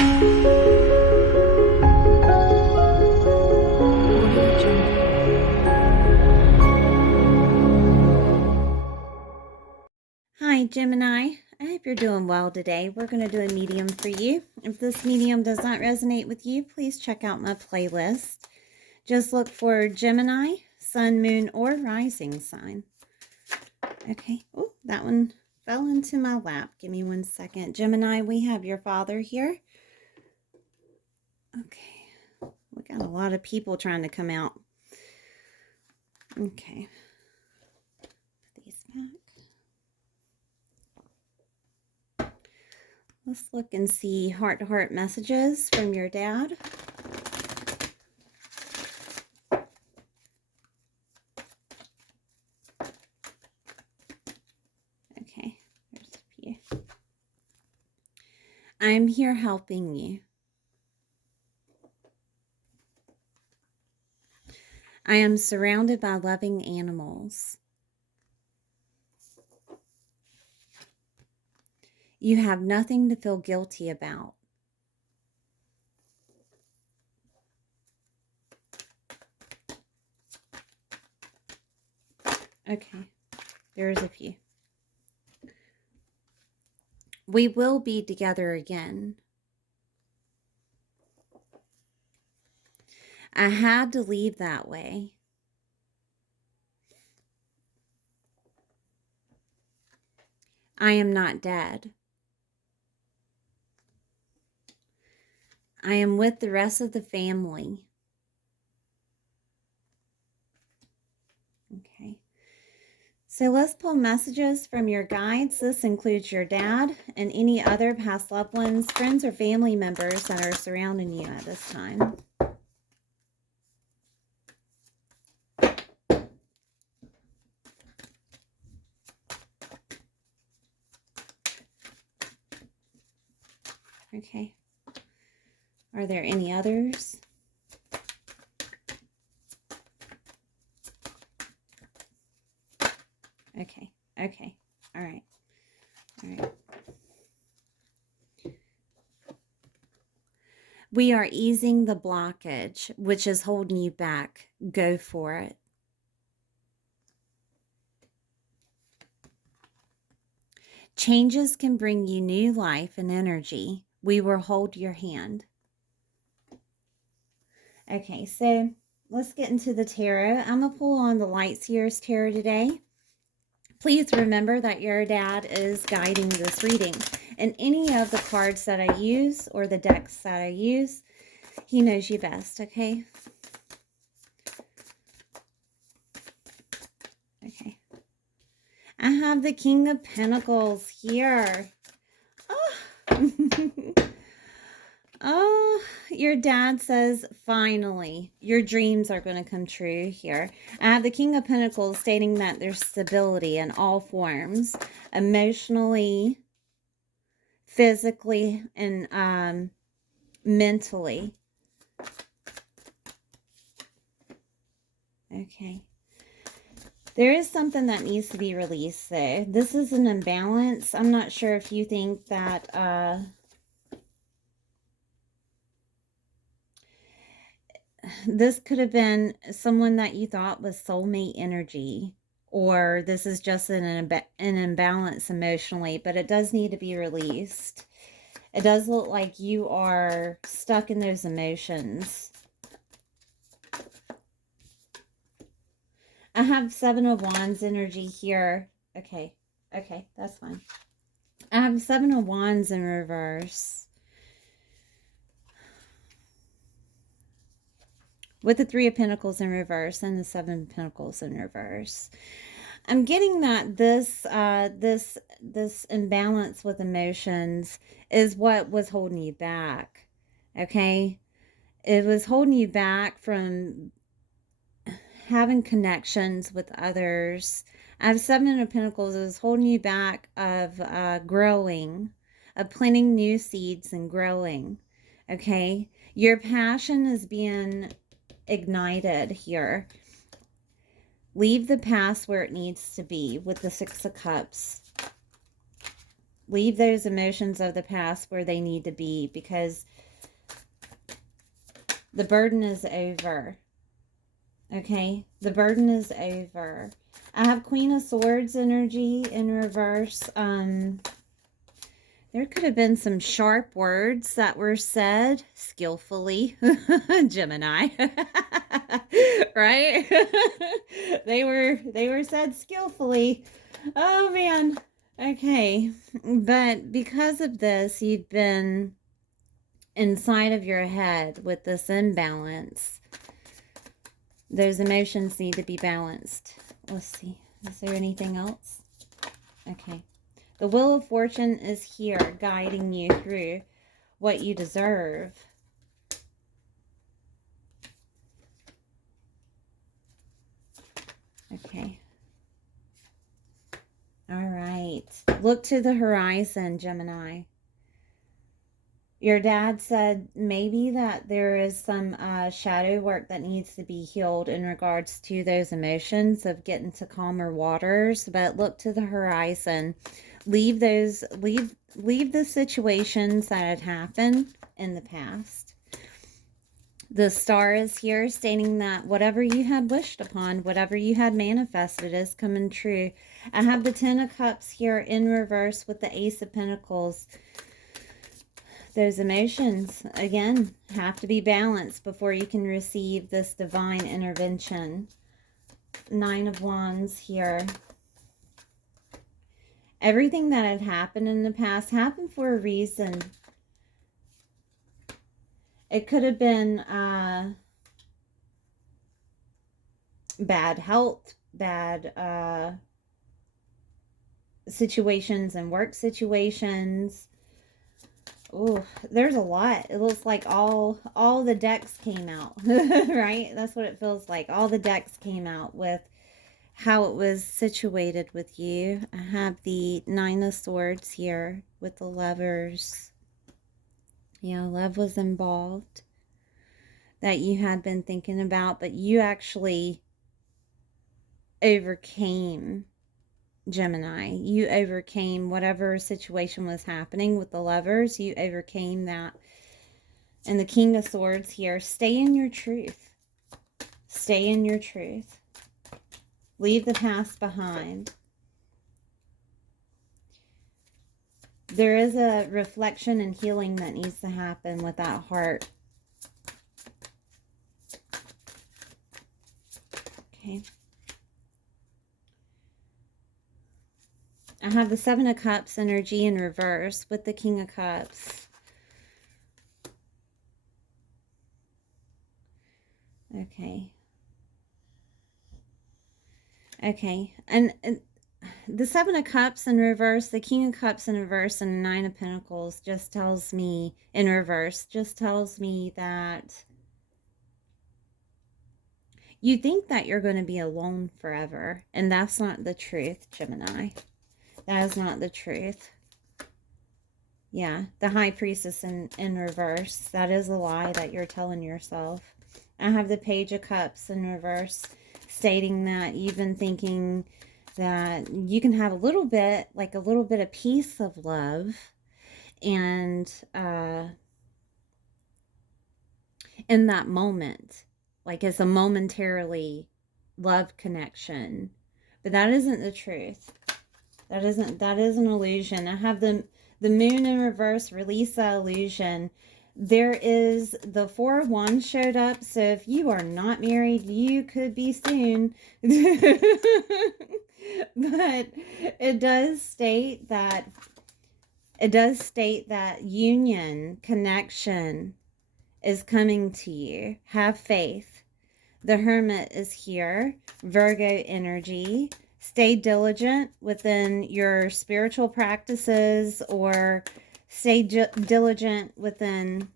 Hi, Gemini. I hope you're doing well today. We're going to do a medium for you. If this medium does not resonate with you, please check out my playlist. Just look for Gemini, Sun, Moon, or Rising sign. Okay. Oh, that one fell into my lap. Give me 1 second. Gemini, we have your father here. Okay. We got a lot of people trying to come out. Okay. Put these back. Let's look and see heart-to-heart messages from your dad. Okay, there's a few. I'm here helping you. I am surrounded by loving animals. You have nothing to feel guilty about. Okay, there's a few. We will be together again. I had to leave that way. I am not dead. I am with the rest of the family. Okay. So let's pull messages from your guides. This includes your dad and any other past loved ones, friends, or family members that are surrounding you at this time. Okay. Are there any others? Okay. Okay. All right. All right. We are easing the blockage, which is holding you back. Go for it. Changes can bring you new life and energy. We will hold your hand. Okay, so let's get into the tarot. I'm going to pull on the Light Seers Tarot today. Please remember that your dad is guiding this reading. And any of the cards that I use or the decks that I use, he knows you best, okay? Okay. I have the King of Pentacles here. Oh. Oh, your dad says, finally, your dreams are going to come true here. I have the King of Pentacles stating that there's stability in all forms, emotionally, physically, and mentally. Okay. There is something that needs to be released, though. This is an imbalance. I'm not sure if you think that... this could have been someone that you thought was soulmate energy, or this is just an imbalance emotionally, but it does need to be released. It does look like you are stuck in those emotions. I have Seven of Wands energy here. Okay, okay, that's fine. I have Seven of Wands in reverse. With the Three of Pentacles in reverse and the Seven of Pentacles in reverse. I'm getting that this imbalance with emotions is what was holding you back. Okay? It was holding you back from having connections with others. I have Seven of Pentacles. It was holding you back of growing, of planting new seeds and growing. Okay? Your passion is being ignited here. Leave the past where it needs to be with the Six of Cups. Leave those emotions of the past where they need to be, because the burden is over. Okay? The burden is over. I have Queen of Swords energy in reverse. There could have been some sharp words that were said skillfully, Gemini. Right? They were said skillfully. Oh man. Okay. But because of this, you've been inside of your head with this imbalance. Those emotions need to be balanced. Let's see. Is there anything else? Okay. The Wheel of Fortune is here guiding you through what you deserve. Okay. All right. Look to the horizon, Gemini. Your dad said maybe that there is some shadow work that needs to be healed in regards to those emotions of getting to calmer waters, but look to the horizon. Leave the situations that had happened in the past. The star is here stating that whatever you had wished upon, whatever you had manifested is coming true. I have the Ten of Cups here in reverse with the Ace of Pentacles. Those emotions, again, have to be balanced before you can receive this divine intervention. Nine of Wands here. Everything that had happened in the past happened for a reason. It could have been bad health, bad situations and work situations. Oh, there's a lot. It looks like all the decks came out, right? That's what it feels like. All the decks came out with how it was situated with you. I have the Nine of Swords here with the Lovers. Yeah, love was involved that you had been thinking about, but you actually overcame, Gemini. You overcame whatever situation was happening with the Lovers. You overcame that. And the King of Swords here. Stay in your truth. Stay in your truth. Leave the past behind. There is a reflection and healing that needs to happen with that heart. Okay. I have the Seven of Cups energy in reverse with the King of Cups. Okay. Okay. And the Seven of Cups in reverse, the King of Cups in reverse, and the Nine of Pentacles just tells me, in reverse, just tells me that you think that you're going to be alone forever. And that's not the truth, Gemini. That is not the truth. Yeah, the High Priestess in reverse. That is a lie that you're telling yourself. I have the Page of Cups in reverse, stating that you've been thinking that you can have a little bit, like a little bit of peace of love, and in that moment, like it's a momentarily love connection, but that isn't the truth. That is an illusion. I have the Moon in reverse, release that illusion. There is the Four of Wands showed up, so if you are not married, you could be soon. But it does state that union, connection is coming to you. Have faith. The Hermit is here. Virgo energy. Stay diligent within your spiritual practices, or stay diligent within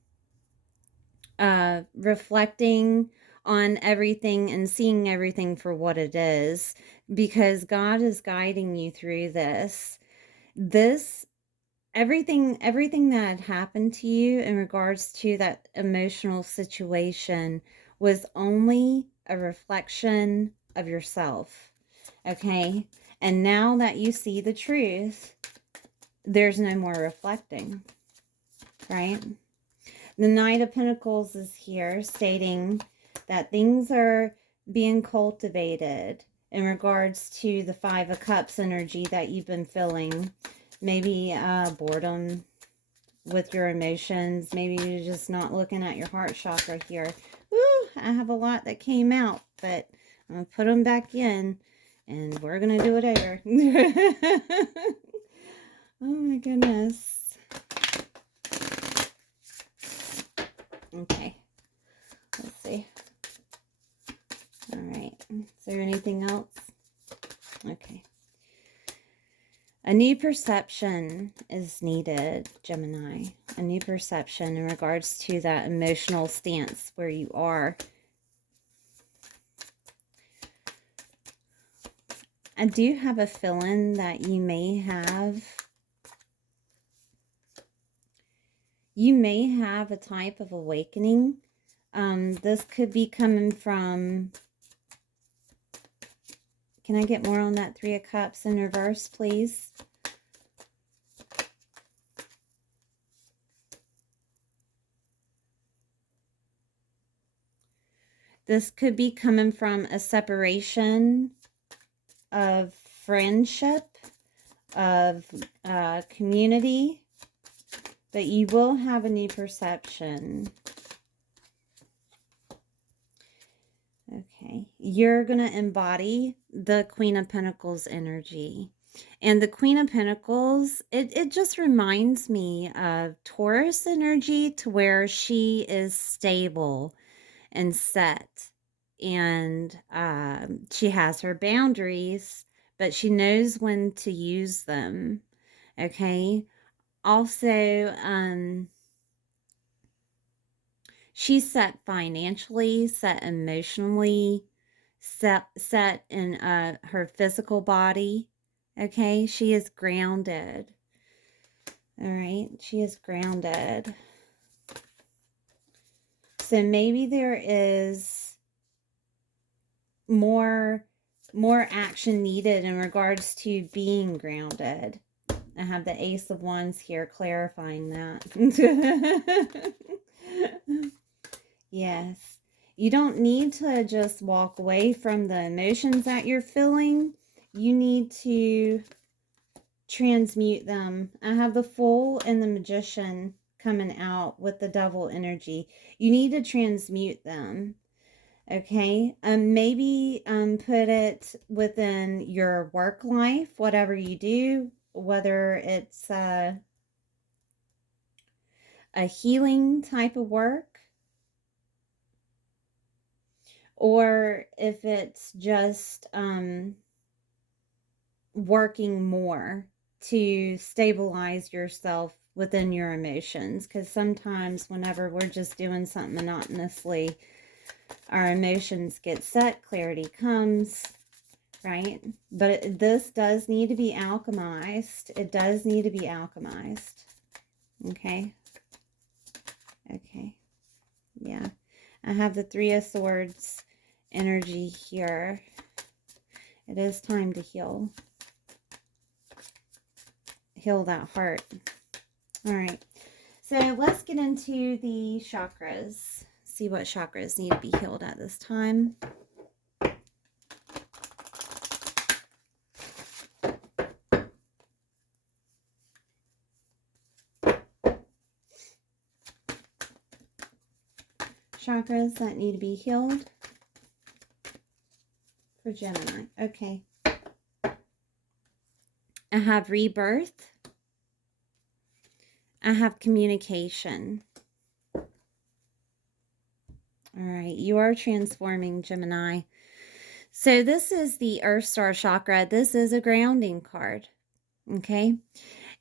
reflecting on everything and seeing everything for what it is, because God is guiding you through this. Everything that had happened to you in regards to that emotional situation was only a reflection of yourself. Okay? And now that you see the truth, there's no more reflecting, right? The Knight of Pentacles is here stating that things are being cultivated in regards to the Five of Cups energy that you've been feeling. Maybe boredom with your emotions. Maybe you're just not looking at your heart chakra here. Woo, I have a lot that came out, but I'm going to put them back in and we're going to do it over. Oh my goodness. Okay. Let's see. All right. Is there anything else? Okay. A new perception is needed, Gemini. A new perception in regards to that emotional stance where you are. I do have a feeling that you may have a type of awakening. This could be coming from... Can I get more on that Three of Cups in reverse, please? This could be coming from a separation of friendship, of community, but you will have a new perception. Okay, you're going to embody the Queen of Pentacles energy. And the Queen of Pentacles, it just reminds me of Taurus energy, to where she is stable and set. And she has her boundaries, but she knows when to use them. Okay. Also, she's set financially, set emotionally, set in her physical body. Okay, she is grounded. All right, she is grounded. So maybe there is more action needed in regards to being grounded. I have the Ace of Wands here clarifying that. Yes. You don't need to just walk away from the emotions that you're feeling. You need to transmute them. I have the Fool and the Magician coming out with the Devil energy. You need to transmute them. Okay. Maybe put it within your work life, whatever you do, whether it's a healing type of work, or if it's just working more to stabilize yourself within your emotions. Because sometimes whenever we're just doing something monotonously, our emotions get set, clarity comes, right? But this does need to be alchemized. It does need to be alchemized. Okay. Okay. Yeah. I have the Three of Swords energy here. It is time to heal. Heal that heart. All right. So let's get into the chakras. See what chakras need to be healed at this time. Chakras that need to be healed for Gemini. Okay. I have rebirth. I have communication. All right. You are transforming, Gemini. So this is the Earth Star chakra. This is a grounding card. Okay.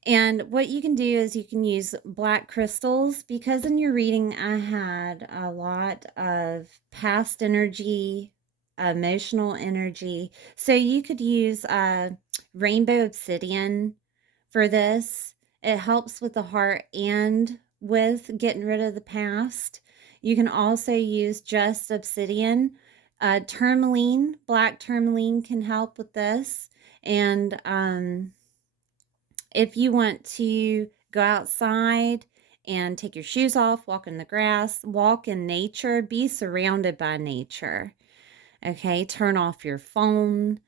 And what you can do is you can use black crystals, because in your reading I had a lot of past energy, emotional energy. So you could use rainbow obsidian for this. It helps with the heart and with getting rid of the past. You can also use just obsidian. Tourmaline, black tourmaline can help with this. And If you want to go outside and take your shoes off, walk in the grass, walk in nature, be surrounded by nature. Okay, turn off your phone.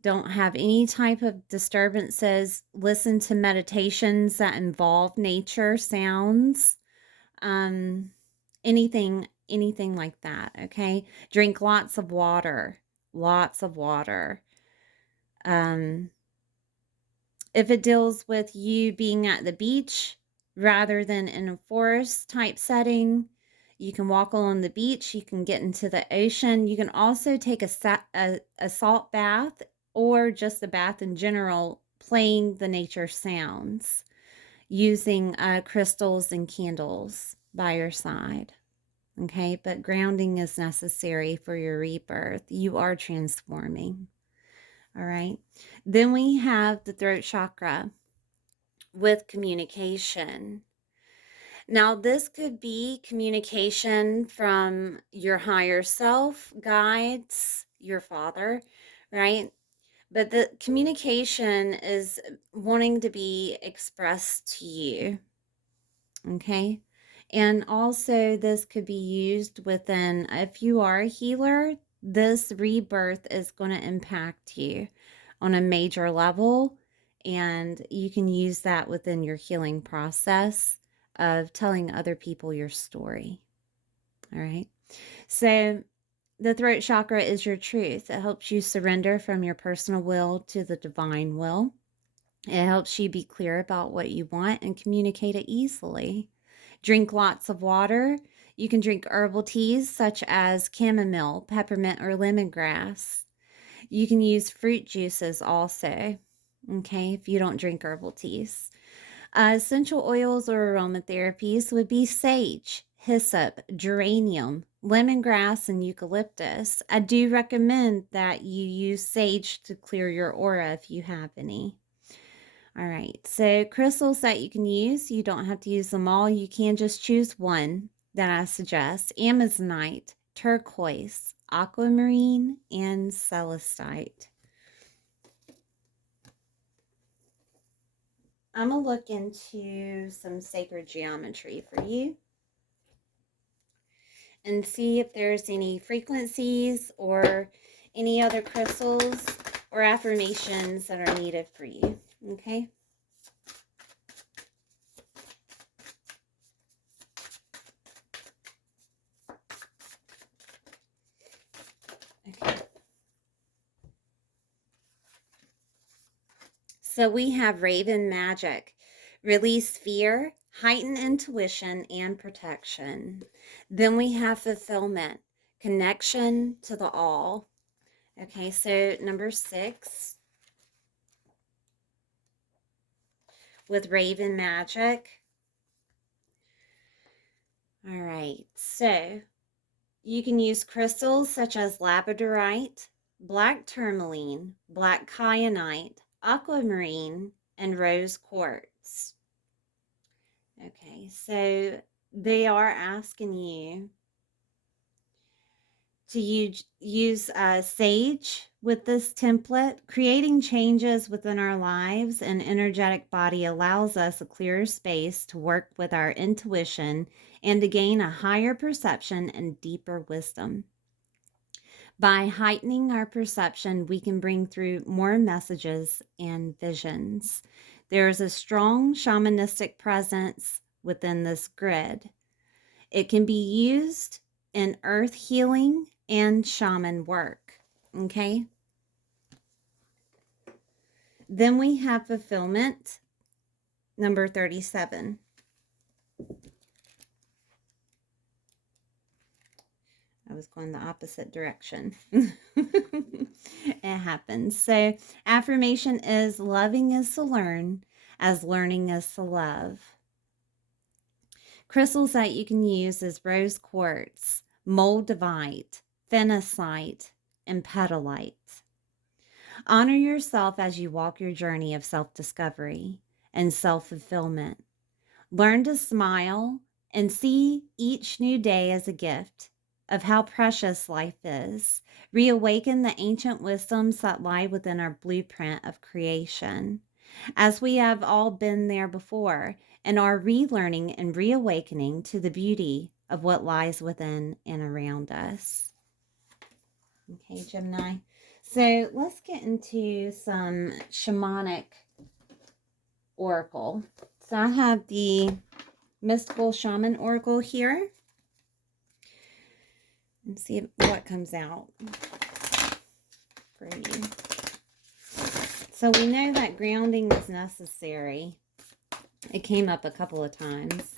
Don't have any type of disturbances. Listen to meditations that involve nature sounds. Um, anything like that. Okay, drink lots of water. Lots of water. Um, If it deals with you being at the beach rather than in a forest type setting, you can walk along the beach, you can get into the ocean. You can also take a salt bath or just a bath in general, playing the nature sounds, using crystals and candles by your side. Okay, but grounding is necessary for your rebirth. You are transforming. All right. Then we have the throat chakra with communication. Now, this could be communication from your higher self, guides, your father, right? But the communication is wanting to be expressed to you, okay? And also, this could be used within, if you are a healer, this rebirth is going to impact you on a major level. And you can use that within your healing process of telling other people your story. All right. So, the throat chakra is your truth. It helps you surrender from your personal will to the divine will. It helps you be clear about what you want and communicate it easily. Drink lots of water. You can drink herbal teas such as chamomile, peppermint, or lemongrass. You can use fruit juices also, okay, if you don't drink herbal teas. Essential oils or aromatherapies would be sage, hyssop, geranium, lemongrass, and eucalyptus. I do recommend that you use sage to clear your aura if you have any. All right, so crystals that you can use, you don't have to use them all. You can just choose one that I suggest: amazonite, turquoise, aquamarine, and celestite. I'm going to look into some sacred geometry for you and see if there's any frequencies or any other crystals or affirmations that are needed for you. Okay. Okay. So we have Raven Magic. Release fear, heighten intuition, and protection. Then we have Fulfillment, connection to the all. Okay, so number 6 with Raven Magic. All right, so you can use crystals such as labradorite, black tourmaline, black kyanite, aquamarine, and rose quartz. Okay, so they are asking you to use sage with this template. Creating changes within our lives and energetic body allows us a clearer space to work with our intuition and to gain a higher perception and deeper wisdom. By heightening our perception, we can bring through more messages and visions. There is a strong shamanistic presence within this grid. It can be used in earth healing and shaman work. Okay. Then we have fulfillment, number 37. I was going the opposite direction. It happens. So, affirmation is loving is to learn as learning is to love. Crystals that you can use is rose quartz, moldavite, phenacite, and petalite. Honor yourself as you walk your journey of self-discovery and self-fulfillment. Learn to smile and see each new day as a gift of how precious life is. Reawaken the ancient wisdoms that lie within our blueprint of creation. as we have all been there before and are relearning and reawakening to the beauty of what lies within and around us. Okay, Gemini. So let's get into some shamanic oracle. So I have the mystical shaman oracle here. And see what comes out for you. So we know that grounding is necessary. It came up a couple of times.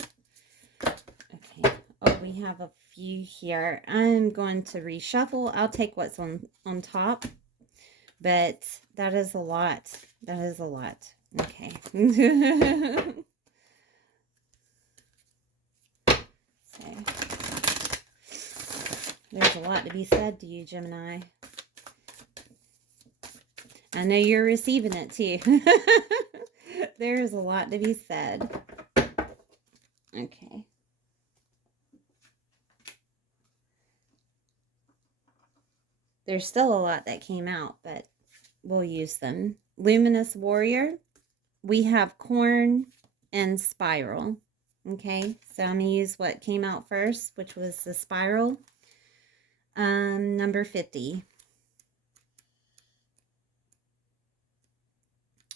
Okay. Oh, we have a few here. I'm going to reshuffle. I'll take what's on top. But that is a lot. That is a lot. Okay. So, there's a lot to be said to you, Gemini. I know you're receiving it too. There's a lot to be said. Okay. There's still a lot that came out, but we'll use them. Luminous Warrior. We have Corn and Spiral. Okay, so I'm going to use what came out first, which was the Spiral. Number 50.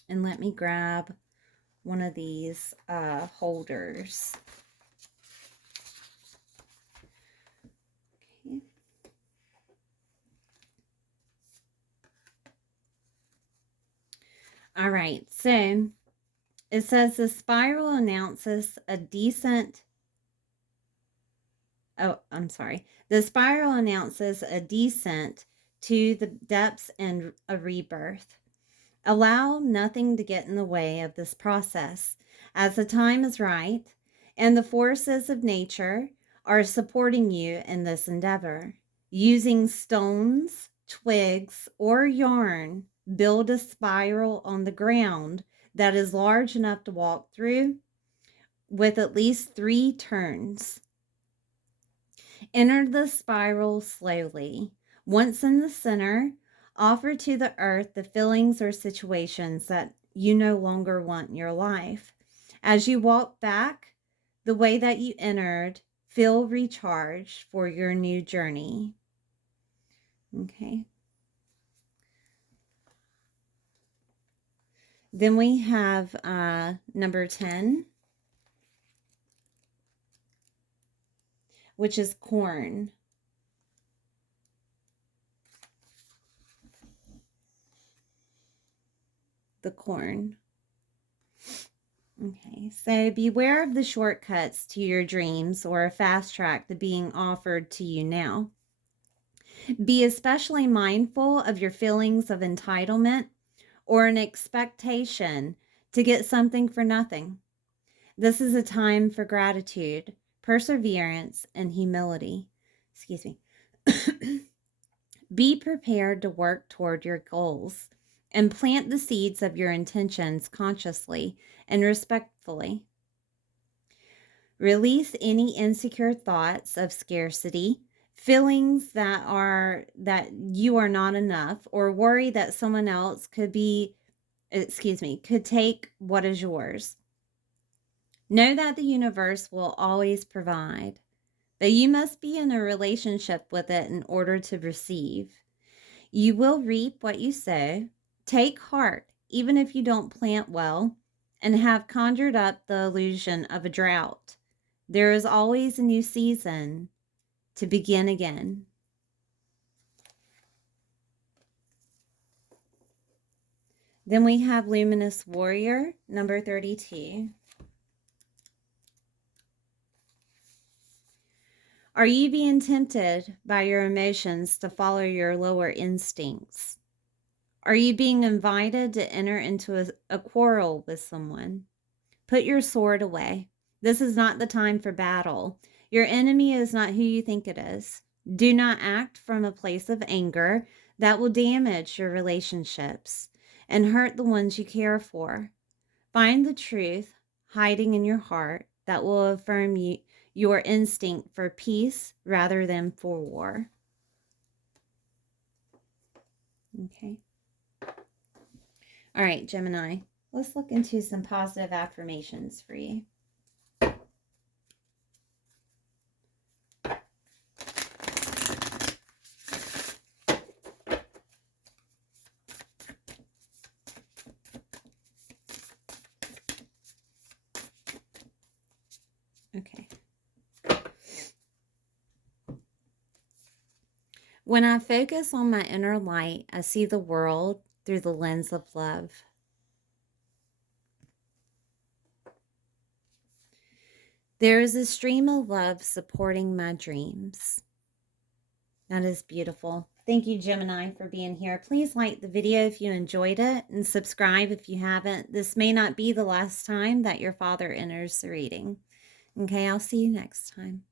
And let me grab one of these holders. Okay. All right, so it says the spiral announces a descent. Oh, I'm sorry. The spiral announces a descent to the depths and a rebirth. Allow nothing to get in the way of this process, as the time is right and the forces of nature are supporting you in this endeavor. Using stones, twigs, or yarn, build a spiral on the ground that is large enough to walk through with at least 3 turns. Enter the spiral slowly. Once in the center, offer to the earth the feelings or situations that you no longer want in your life. As you walk back the way that you entered, feel recharged for your new journey. Okay. Then we have number 10, which is Corn. The Corn. Okay, so beware of the shortcuts to your dreams or a fast track to being offered to you now. Be especially mindful of your feelings of entitlement or an expectation to get something for nothing. This is a time for gratitude, perseverance, and humility. Excuse me. Be prepared to work toward your goals and plant the seeds of your intentions consciously and respectfully. Release any insecure thoughts of scarcity, feelings that you are not enough, or worry that someone else could take what is yours. Know that the universe will always provide, but you must be in a relationship with it in order to receive. You will reap what you sow. Take heart, even if you don't plant well and have conjured up the illusion of a drought. There is always a new season to begin again. Then we have Luminous Warrior, number 32. Are you being tempted by your emotions to follow your lower instincts? Are you being invited to enter into a quarrel with someone? Put your sword away. This is not the time for battle. Your enemy is not who you think it is. Do not act from a place of anger that will damage your relationships and hurt the ones you care for. Find the truth hiding in your heart that will affirm your instinct for peace rather than for war. Okay. All right, Gemini. Let's look into some positive affirmations for you. Okay. When I focus on my inner light, I see the world through the lens of love. There is a stream of love supporting my dreams. That is beautiful. Thank you, Gemini, for being here. Please like the video if you enjoyed it and subscribe if you haven't. This may not be the last time that your father enters the reading. Okay, I'll see you next time.